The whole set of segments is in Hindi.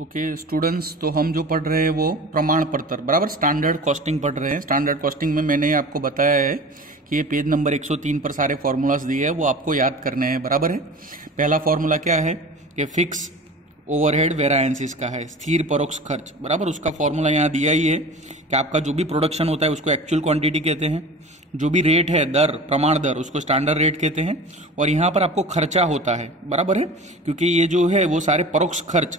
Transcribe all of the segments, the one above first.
ओके स्टूडेंट्स, तो हम जो पढ़ रहे हैं वो प्रमाण पत्र बराबर स्टैंडर्ड कॉस्टिंग पढ़ रहे हैं। स्टैंडर्ड कॉस्टिंग में मैंने आपको बताया है कि ये पेज नंबर 103 पर सारे फॉर्मूलाज दिए हैं, वो आपको याद करने हैं। बराबर है। पहला फॉर्मूला क्या है कि फिक्स ओवरहेड वेरायंसिस का है, स्थिर परोक्ष खर्च। बराबर, उसका फॉर्मूला यहाँ दिया ही है कि आपका जो भी प्रोडक्शन होता है उसको एक्चुअल क्वांटिटी कहते हैं, जो भी रेट है दर प्रमाण दर उसको स्टैंडर्ड रेट कहते हैं, और यहाँ पर आपको खर्चा होता है। बराबर है, क्योंकि ये जो है वो सारे परोक्ष खर्च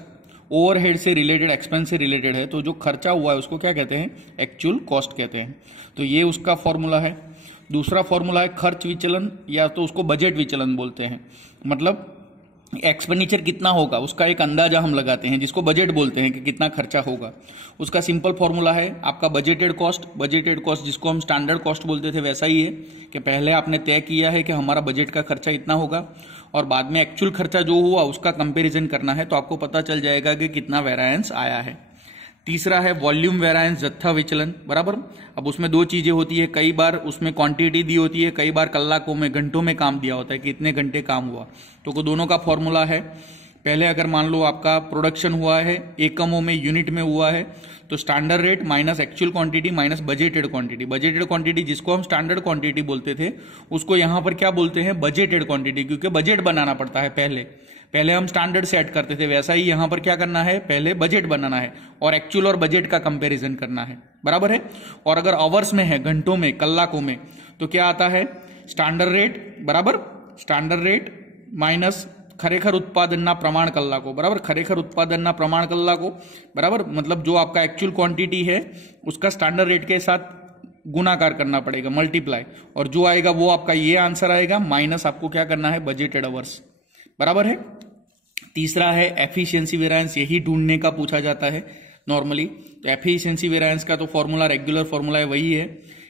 ओवरहेड से रिलेटेड, एक्सपेंस से रिलेटेड है, तो जो खर्चा हुआ है उसको क्या कहते हैं, एक्चुअल कॉस्ट कहते हैं। तो ये उसका फॉर्मूला है। दूसरा फॉर्मूला है खर्च विचलन, या तो उसको बजट विचलन बोलते हैं। मतलब एक्सपेंडिचर कितना होगा उसका एक अंदाजा हम लगाते हैं, जिसको बजट बोलते हैं कि कितना खर्चा होगा। उसका सिंपल फॉर्मूला है आपका बजटेड कॉस्ट। बजटेड कॉस्ट जिसको हम स्टैंडर्ड कॉस्ट बोलते थे वैसा ही है कि पहले आपने तय किया है कि हमारा बजट का खर्चा इतना होगा, और बाद में एक्चुअल खर्चा जो हुआ उसका कंपैरिजन करना है, तो आपको पता चल जाएगा कि कितना वेरायंस आया है। तीसरा है वॉल्यूम वेरायंस, जत्था विचलन। बराबर, अब उसमें दो चीजें होती है, कई बार उसमें क्वांटिटी दी होती है, कई बार कलाकों में घंटों में काम दिया होता है कि इतने घंटे काम हुआ। तो दोनों का फॉर्मूला है, पहले अगर मान लो आपका प्रोडक्शन हुआ है एकमों में, यूनिट में हुआ है, तो standard rate minus actual quantity minus budgeted quantity. Budgeted quantity जिसको हम स्टैंडर्ड क्वांटिटी बोलते थे उसको यहां पर क्या बोलते हैं, बजटेड क्वांटिटी, क्योंकि बजट बनाना पड़ता है। पहले हम स्टैंडर्ड सेट करते थे, वैसा ही यहां पर क्या करना है, पहले बजट बनाना है और एक्चुअल और बजट का कंपैरिजन करना है। बराबर है। और अगर आवर्स में है, घंटों में, कलाकों में, तो क्या आता है, स्टैंडर्ड रेट बराबर स्टैंडर्ड रेट माइनस खरेखर उत्पादनना प्रमाण कलाको। बराबर, खरेखर उत्पादनना प्रमाण कलाको। बराबर, मतलब जो आपका एक्चुअल क्वांटिटी है उसका स्टैंडर्ड रेट के साथ गुणाकार करना पड़ेगा, मल्टीप्लाई, और जो आएगा वो आपका ये आंसर आएगा, माइनस आपको क्या करना है, बजटेड आवर्स। बराबर है। तीसरा है एफिशिएंसी वेरिएंस, यही ढूंढने का पूछा जाता है नॉर्मली। तो एफिशिएंसी वेरिएंस का तो फॉर्मूला रेगुलर फॉर्मूला है, वही है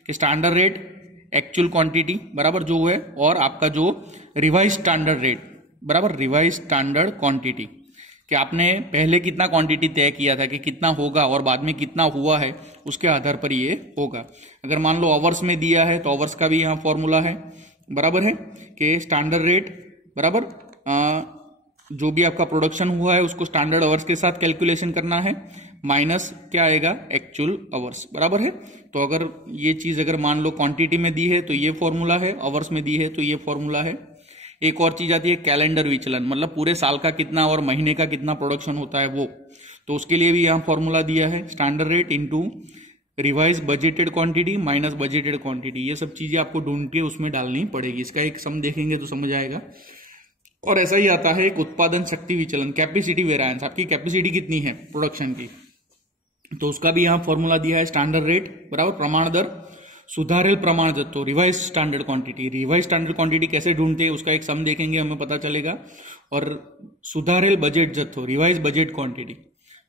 कि स्टैंडर्ड रेट एक्चुअल क्वांटिटी बराबर जो है, और आपका जो रिवाइज स्टैंडर्ड रेट बराबर रिवाइज स्टैंडर्ड क्वांटिटी, कि आपने पहले कितना क्वांटिटी तय किया था कि कितना होगा और बाद में कितना हुआ है, उसके आधार पर ये होगा। अगर मान लो आवर्स में दिया है तो आवर्स का भी यहाँ फॉर्मूला है। बराबर है कि स्टैंडर्ड रेट बराबर जो भी आपका प्रोडक्शन हुआ है उसको स्टैंडर्ड आवर्स के साथ कैलकुलेशन करना है, माइनस क्या आएगा, एक्चुअल आवर्स। बराबर है। तो अगर ये चीज अगर मान लो क्वांटिटी में दी है तो ये फॉर्मूला है, आवर्स में दी है तो ये फॉर्मूला है। एक और चीज आती है कैलेंडर विचलन, मतलब पूरे साल का कितना और महीने का कितना प्रोडक्शन होता है वो, तो उसके लिए भी यहाँ फॉर्मूला दिया है, standard rate into revise budgeted quantity minus budgeted quantity. ये सब चीजें आपको ढूंढ के उसमें डालनी पड़ेगी। इसका एक सम देखेंगे तो समझ आएगा। और ऐसा ही आता है एक उत्पादन शक्ति विचलन, कैपेसिटी वेरिएंस, आपकी कैपेसिटी कितनी है प्रोडक्शन की, तो उसका भी यहाँ फॉर्मूला दिया है, स्टैंडर्ड रेट बराबर प्रमाण दर सुधारेल प्रमाण जत्थो, revise standard quantity. Revise standard quantity कैसे ढूंढते हैं उसका एक सम देखेंगे, हमें पता चलेगा। और सुधारेल बजट जत्थो, रिवाइज बजट क्वांटिटी।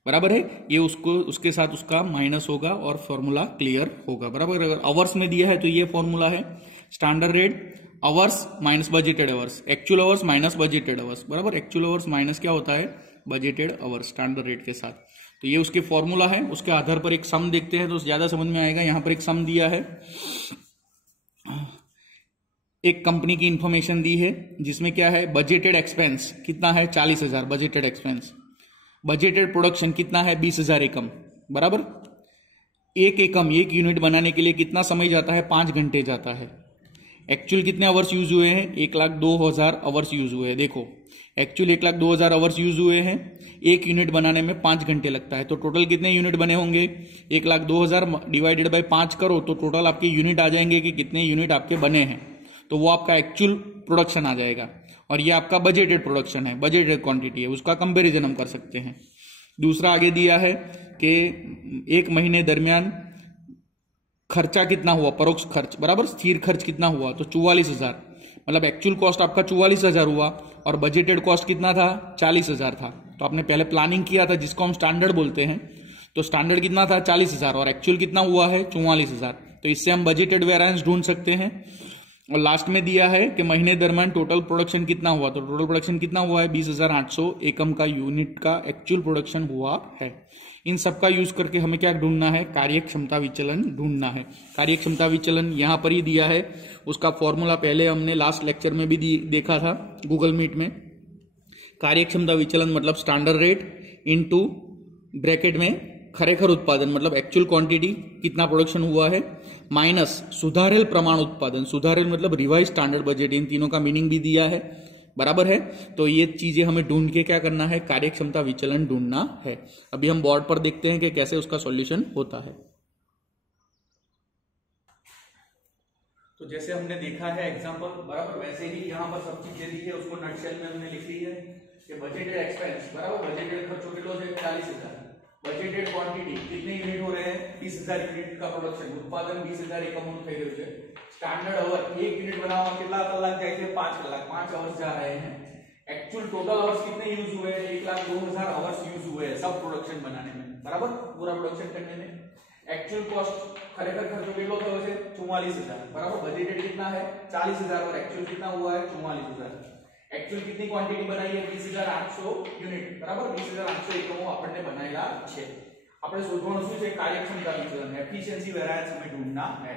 बराबर है, ये उसको उसके साथ उसका माइनस होगा और फॉर्मूला क्लियर होगा। बराबर, अगर आवर्स में दिया है तो ये फॉर्मूला है, standard rate hours minus budgeted hours, actual hours minus budgeted hours. बराबर, एक्चुअल आवर्स माइनस क्या होता है, बजटेड आवर्स स्टैंडर्ड रेट के साथ। तो ये उसके फॉर्मूला है, उसके आधार पर एक सम देखते हैं तो ज्यादा समझ में आएगा। यहां पर एक सम दिया है, एक कंपनी की इंफॉर्मेशन दी है जिसमें क्या है, बजटेड एक्सपेंस कितना है, 40,000 बजटेड एक्सपेंस। बजटेड प्रोडक्शन कितना है, 20,000 एकम। बराबर, एक एकम एक यूनिट बनाने के लिए कितना समय जाता है, 5 घंटे जाता है। एक्चुअल कितने आवर्स यूज हुए हैं, 1,02,000 आवर्स यूज हुए हैं। देखो एक्चुअल 1,02,000 आवर्स यूज हुए हैं, एक यूनिट बनाने में 5 घंटे लगता है, तो टोटल कितने यूनिट बने होंगे, 1,02,000 डिवाइडेड बाय 5 करो तो टोटल आपके यूनिट आ जाएंगे कि कितने यूनिट आपके बने हैं, तो वो आपका एक्चुअल प्रोडक्शन आ जाएगा। और ये आपका बजटेड प्रोडक्शन है, बजटेड क्वांटिटी है, उसका कंपेरिजन हम कर सकते हैं। दूसरा आगे दिया है कि एक महीने दरमियान खर्चा कितना हुआ, परोक्ष खर्च बराबर स्थिर खर्च कितना हुआ, तो 44,000, मतलब एक्चुअल कॉस्ट आपका 44,000 हुआ और बजटेड कॉस्ट कितना था, 40,000 था। तो आपने पहले प्लानिंग किया था जिसको हम स्टैंडर्ड बोलते हैं, तो स्टैंडर्ड कितना था, 40,000, और एक्चुअल कितना हुआ है, 44,000। तो इससे हम बजटेड वेरिएंस ढूंढ सकते हैं। और लास्ट में दिया है कि महीने दरमियान टोटल प्रोडक्शन कितना हुआ, तो टोटल प्रोडक्शन कितना हुआ है, 20,800 एकम का यूनिट का एक्चुअल प्रोडक्शन हुआ है। इन सब का यूज करके हमें क्या ढूंढना है, कार्य क्षमता विचलन ढूंढना है। कार्य क्षमता विचलन यहां पर ही दिया है, उसका फॉर्मूला पहले हमने लास्ट लेक्चर में भी देखा था गूगल मीट में। कार्य क्षमता विचलन मतलब स्टैंडर्ड रेट इनटू ब्रैकेट में खरेखर उत्पादन मतलब एक्चुअल क्वांटिटी कितना प्रोडक्शन हुआ है माइनस सुधारेल प्रमाण उत्पादन, सुधारेल मतलब रिवाइज स्टैंडर्ड बजट, इन तीनों का मीनिंग भी दिया है, बराबर है। तो ये चीजें हमें ढूंढ के क्या करना है, कार्यक्षमता विचलन ढूंढना है। अभी हम बोर्ड पर देखते हैं कि कैसे उसका सॉल्यूशन होता है। तो जैसे हमने देखा है एग्जांपल, बराबर वैसे ही यहाँ पर सब चीजें दी है उसको नटशेल में हमने लिख ली है कि बजटेड एक्सपेंस, बराबर बजटेड खर्चों के लो 40,000, बजटेड क्वांटिटी कितने यूनिट हो रहे हैं 20,000 यूनिट का प्रोडक्शन, उत्पादन 20,000 એકમોનું થઈ રહ્યું છે। स्टैंडर्ड अवर 1 यूनिट बनावવા कितना कलाक જાય છે 5 कलाक, 5 आवर्स जा रहे हैं। एक्चुअल टोटल आवर्स कितने यूज हुए हैं 1,02,000 आवर्स यूज हुए हैं सब प्रोडक्शन बनाने में, बराबर पूरा प्रोडक्शन करने में। एक्चुअल कॉस्ट खरेखर खर्चो કેટલો થયો છે 44,000, बराबर बजटेड कितना है 40,000 और एक्चुअल कितना हुआ है 44,000। एक्चुअल कितनी क्वांटिटी बनाई है 20,800 यूनिट, बराबर 20,800 એકમો આપણને બનાયેલા છે। આપણે શોધવાનું શું છે કાર્યક્ષમતા વિચलन, एफिशिएंसी वेरिएंस हमें ढूंढना है।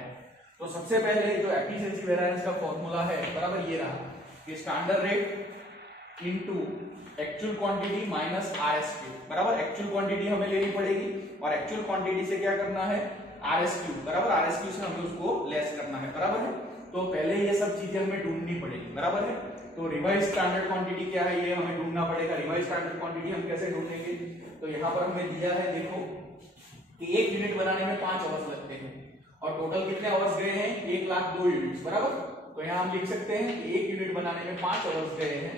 तो सबसे पहले जो एफिशिएंसी वेरिएंस का फॉर्मूला है, बराबर ये रहा कि standard rate into actual quantity minus RSQ, बराबर एक्चुअल क्वांटिटी हमें लेनी पड़ेगी और एक्चुअल क्वांटिटी से क्या करना है आरएसक्यू, बराबर आरएसक्यू से हमें उसको लेस करना है, बराबर है। तो पहले ये सब चीजें हमें ढूंढनी पड़ेगी, बराबर है। तो रिवाइज स्टैंडर्ड क्वांटिटी क्या है ये हमें ढूंढना पड़ेगा। रिवाइज स्टैंडर्ड क्वांटिटी हम कैसे ढूंढेंगे, तो यहाँ पर हमें दिया है देखो कि 1 यूनिट बनाने में 5 आवर्स लगते हैं और टोटल कितने आवर्स गए हैं 1,02,000 यूनिट्स, बराबर। तो यहाँ हम लिख सकते हैं कि 1 यूनिट बनाने में 5 आवर्स गए हैं,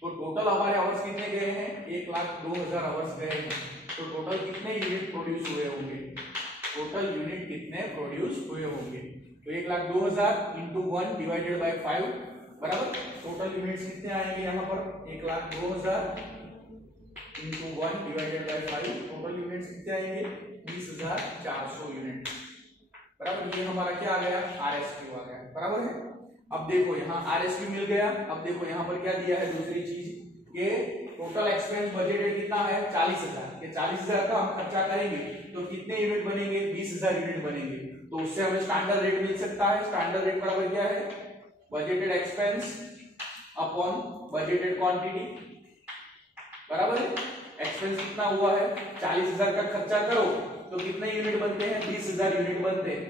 तो टोटल हमारे आवर्स कितने गए हैं 1,02,000 आवर्स गए हैं। तो टोटल कितने यूनिट प्रोड्यूस हुए होंगे, टोटल यूनिट कितने प्रोड्यूस हुए होंगे, तो 1,02,000 इंटू 1 डिवाइडेड बाई 5, बराबर। टोटल यूनिट्स कितने आएंगे यहाँ पर 1,02,000 into 1 divided by 5, total units कितने आएंगे 20,400 यूनिट, बराबर। ये हमारा क्या आ गया आरएसक्यू आ गया, बराबर है। अब देखो यहाँ आरएसक्यू मिल गया। अब देखो यहाँ पर क्या दिया है दूसरी चीज के टोटल एक्सपेंस बजटेड कितना है 40,000, कि 40,000 का हम खर्चा करेंगे तो कितने यूनिट बनेंगे 20,000 यूनिट बनेंगे। तो उससे हमें स्टैंडर्ड रेट मिल सकता है। स्टैंडर्ड रेट बराबर क्या है budgeted expense upon budgeted quantity, बराबर है। एक्सपेंस कितना हुआ है 40,000 का खर्चा करो तो कितने यूनिट बनते हैं 20,000 यूनिट बनते हैं।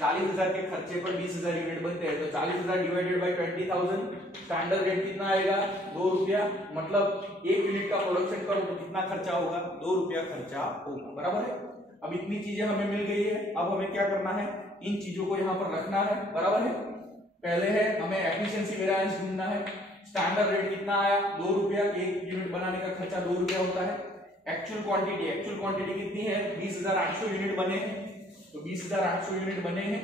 40,000 के खर्चे पर 20,000 यूनिट बनते हैं, तो 40,000 डिवाइडेड बाई 20,000, स्टैंडर्ड रेट कितना आएगा 2 रुपया, मतलब 1 यूनिट का प्रोडक्शन करो तो कितना खर्चा होगा 2 रुपया खर्चा होगा, बराबर है। अब इतनी चीजें हमें मिल गई है, अब हमें क्या करना है इन चीजों को यहाँ पर रखना है, बराबर है। पहले है हमें एफिशिएंसी वेरिएंस ढूंढना है। स्टैंडर्ड रेट कितना आया 2 रुपया, 1 यूनिट बनाने का खर्चा 2 रुपया होता है। एक्चुअल क्वांटिटी कितनी है 20,800 यूनिट बने हैं, तो 20,800 यूनिट बने हैं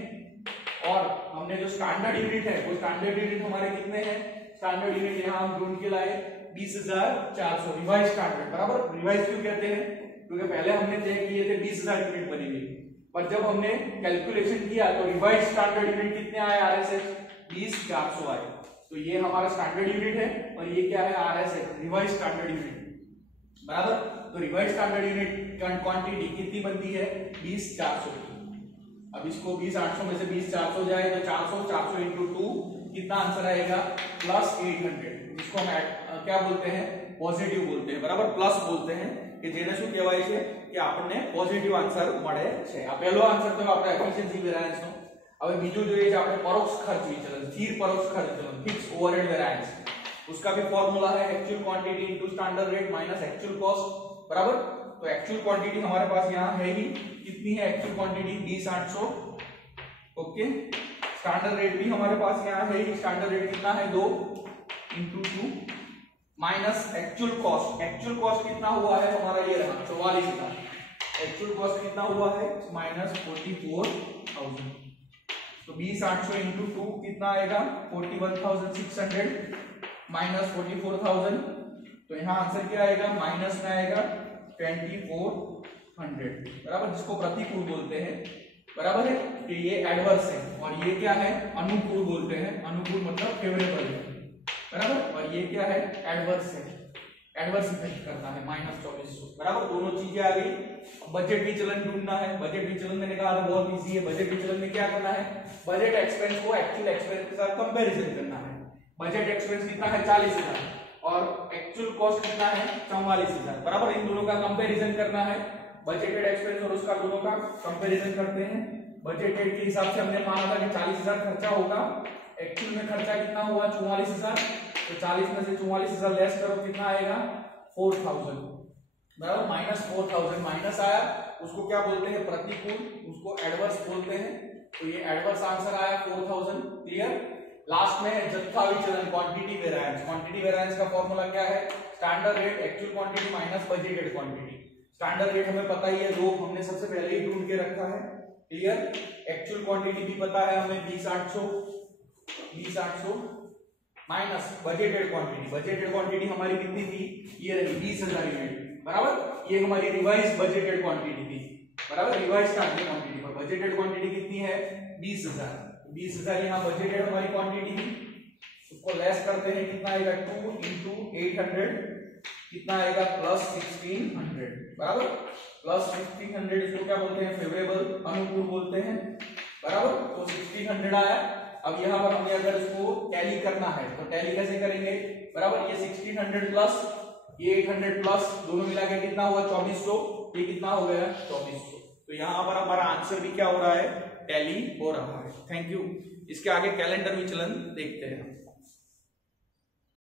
और हमने जो स्टैंडर्ड यूनिट है वो स्टैंडर्ड यूनिट हमारे कितने हैं, स्टैंडर्ड यूनिट यहाँ हम ढूंढ के लाए 20,400 रिवाइज स्टैंडर्ड, बराबर। रिवाइज क्यों कहते हैं क्योंकि पहले हमने तय किए थे 20,000 यूनिट बनेंगे, पर जब हमने कैलकुलेशन किया तो रिवाइज स्टैंडर्ड यूनिट कितने आए आरएसएस 20,400 आए। तो ये हमारा स्टैंडर्ड यूनिट है और ये क्या है आरएसएस रिवाइज स्टैंडर्ड यूनिट, बराबर। तो रिवाइज स्टैंडर्ड यूनिट क्वांटिटी कितनी बनती है 20,400। अब इसको 20,800 में से 20,400 जाए तो 400 इंटू 2 कितना आंसर आएगा +800, जिसको हम क्या बोलते हैं पॉजिटिव बोलते हैं, बराबर प्लस बोलते हैं कि जेने શું કહેવાય છે કે આપણને પોઝિટિવ આન્સર મળે છે। આ પહેલો આન્સર તો આપણો એફિશિયન્સી વેરિએન્સ નો। હવે બીજું જોઈએ છે આપણે પરોક્ષ ખર્ચ વિચલન, સ્થિર પરોક્ષ ખર્ચ વિચલન ફિક્સ ઓવरहेड वेरिएंस, उसका भी फॉर्मूला है actual quantity into standard rate minus actual cost, बराबर। तो एक्चुअल क्वांटिटी हमारे पास यहाँ है ही, कितनी है actual quantity 20,800, okay. Standard rate भी हमारे पास यहाँ है ही, स्टैंडर्ड रेट कितना है 2 इंटू 2 माइनस एक्चुअल कॉस्ट कितना हुआ है हमारा ये रहा 44,000, एक्चुअल कॉस्ट कितना हुआ है माइनस 44,000। तो 20,800 इंटू 2 कितना आएगा 41,600 माइनस 44,000, तो यहाँ आंसर क्या आएगा माइनस में आएगा 2,400, बराबर, जिसको प्रतिकूल बोलते हैं, बराबर है। कि ये एडवर्स है और ये क्या है अनुकूल बोलते हैं, अनुकूल मतलब फेवरेबल है, बराबर। और ये क्या है एडवर्स है, एडवर्स इफेक्ट करता है -2400, बराबर। दोनों चीजें आ गई। बजट विचलन ढूंढना है। बजट विचलन मैंने कहा था बहुत इजी है। बजट विचलन में क्या करना है बजट एक्सपेंस को एक्चुअल एक्सपेंस के साथ कंपैरिजन करना है। बजट एक्सपेंस कितना है 40,000 और एक्चुअल कॉस्ट कितना है 44,000, बराबर। इन दोनों का कंपैरिजन करना है, बजटेड एक्सपेंस और उसका दोनों का कंपैरिजन करते हैं। बजटेड के हिसाब से हमने माना था कि 40,000 खर्चा होगा, एक्चुअल में खर्चा कितना हुआ 44,000, तो 40 में से 44,000 लेस करो कितना आएगा 4,000, बराबर। -4,000 माइनस आया, उसको क्या बोलते हैं प्रतिकूल, उसको एडवर्स बोलते हैं, तो ये एडवर्स आंसर आया 4,000। क्लियर। लास्ट में जत्था विचलन क्वांटिटी वेरिएंस, क्वांटिटी वेरिएंस का फॉर्मूला क्या है, standard rate actual quantity minus budgeted quantity. Standard rate हमें पता ही है, जो हमने सबसे पहले ही ढूंढ के रखा है। क्लियर। एक्चुअल क्वांटिटी भी पता है हमें 20,800 minus budgeted quantity. Budgeted quantity हमारी कितनी थी, ये रही 20,000 यूनिट, बराबर। ये हमारी रिवाइज बजटेड क्वांटिटी थी, बराबर। रिवाइज स्टैंडर्ड क्वांटिटी पर बजटेड क्वांटिटी कितनी है 20,000। 20,000 यहाँ बजटेड हमारी क्वांटिटी थी, उसको लेस करते हैं कितना आएगा 2 into 800 कितना आएगा +1600, बराबर। +1600 इसको क्या बोलते हैं फेवरेबल, अनुकूल बोलते हैं, बराबर। तो 1600 आया। अब यहाँ पर हमें अगर इसको टैली करना है तो टैली कैसे करेंगे, बराबर। ये 1600 प्लस ये 800 प्लस दोनों मिला के कितना हुआ 2400, ये कितना हो गया 2400। तो यहाँ पर हमारा आंसर भी क्या हो रहा है, टैली हो रहा है। Thank you. इसके आगे कैलेंडर विचलन देखते हैं।